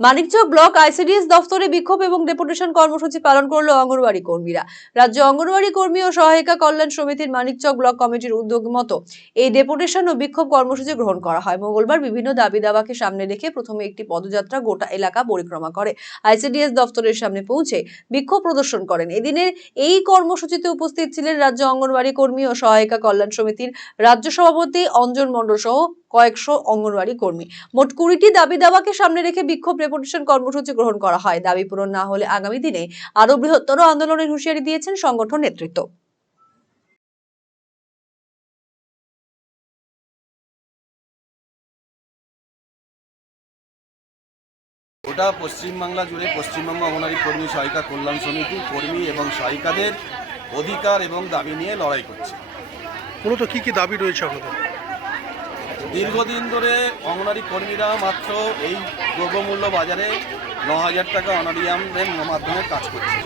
Manikchak block ICDS দফতরে বিক্ষোভ এবং ডেপুটেশন কর্মসূচি পালন করলো অঙ্গনওয়াড়ি কর্মীরা। রাজ্য অঙ্গনওয়াড়ি কর্মী ও সহায়িকা কল্যাণ সমিতির মানিকচক ব্লক কমিটির উদ্যোগ মতো এই ডেপুটেশন ও বিক্ষোভ কর্মসূচি গ্রহণ করা হয়। মঙ্গলবার বিভিন্ন দাবি দাওয়াকে সামনে রেখে প্রথমে একটি পদযাত্রা গোটা এলাকা পরিক্রমা করে আইসিডিএস দফতরের সামনে পৌঁছে বিক্ষোভ প্রদর্শন করেন। এদিনের এই কর্মসূচিতে উপস্থিত ছিলেন রাজ্য অঙ্গনওয়াড়ি কর্মী ও সহায়িকা কল্যাণ সমিতির রাজ্য সভাপতি অঞ্জন মণ্ডল সহ কয়েকশো অঙ্গনওয়াড়ি কর্মী। মোট 20টি দাবি দাওয়াকে সামনে রেখে বিক্ষোভ ডেপুটেশন কর্মসূচি গ্রহণ করা হয়। দাবি পূরণ না হলে আগামী দিনে আরো বৃহত্তর আন্দোলনের হুঁশিয়ারি দিয়েছেন সংগঠন নেতৃত্ব। গোটা পশ্চিমবাংলা জুড়ে পশ্চিমবঙ্গ অঙ্গনওয়াড়ি কর্মী সহায়িকা কল্যাণ সমিতি কর্মী এবং সহায়িকাদের অধিকার এবং দাবি নিয়ে লড়াই করছে। মূলত কি কি দাবি রয়েছে আপনাদের? দীর্ঘদিন ধরে অঙ্গনওয়াড়ি কর্মীরা মাত্র এই দ্রব্যমূল্য বাজারে 9,000 টাকা অনারিয়ামের মাধ্যমে কাজ করছে।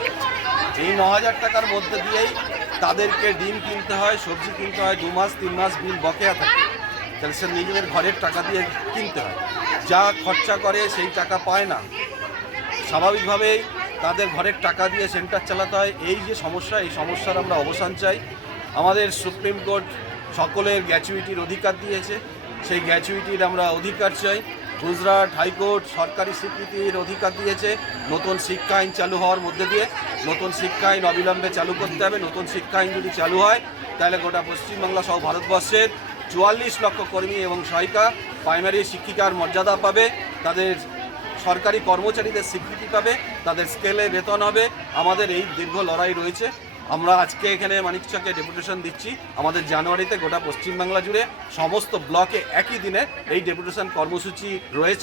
এই 9,000 টাকার মধ্যে দিয়েই তাদেরকে ডিম কিনতে হয়, সবজি কিনতে হয়, 2 মাস 3 মাস বিল বকেয়া থাকে, তাহলে সে নিজেদের ঘরের টাকা দিয়ে কিনতে হয়। যা খরচা করে সেই টাকা পায় না, স্বাভাবিকভাবেই তাদের ঘরের টাকা দিয়ে সেন্টার চালাতে হয়। এই যে সমস্যা, এই সমস্যার আমরা অবসান চাই। আমাদের সুপ্রিম কোর্ট সকলের গ্র্যাচুইটির অধিকার দিয়েছে, সেই গ্র্যাচুইটির আমরা অধিকার চাই। গুজরাট হাইকোর্ট সরকারি স্বীকৃতির অধিকার দিয়েছে। নতুন শিক্ষা আইন চালু হওয়ার মধ্যে দিয়ে নতুন শিক্ষা আইন অবিলম্বে চালু করতে হবে। নতুন শিক্ষা আইন যদি চালু হয় তাহলে গোটা পশ্চিমবাংলা সহ ভারতবর্ষের 44 লক্ষ কর্মী এবং সহায়িকা প্রাইমারি শিক্ষিকার মর্যাদা পাবে, তাদের সরকারি কর্মচারীদের স্বীকৃতি পাবে, তাদের স্কেলে বেতন হবে। আমাদের এই দীর্ঘ লড়াই রয়েছে। আমরা আজকে এখানে মানিকচকে ডেপুটেশন দিচ্ছি। আমাদের জানুয়ারিতে গোটা পশ্চিমবাংলা জুড়ে সমস্ত ব্লকে একই দিনে এই ডেপুটেশন কর্মসূচি রয়েছে।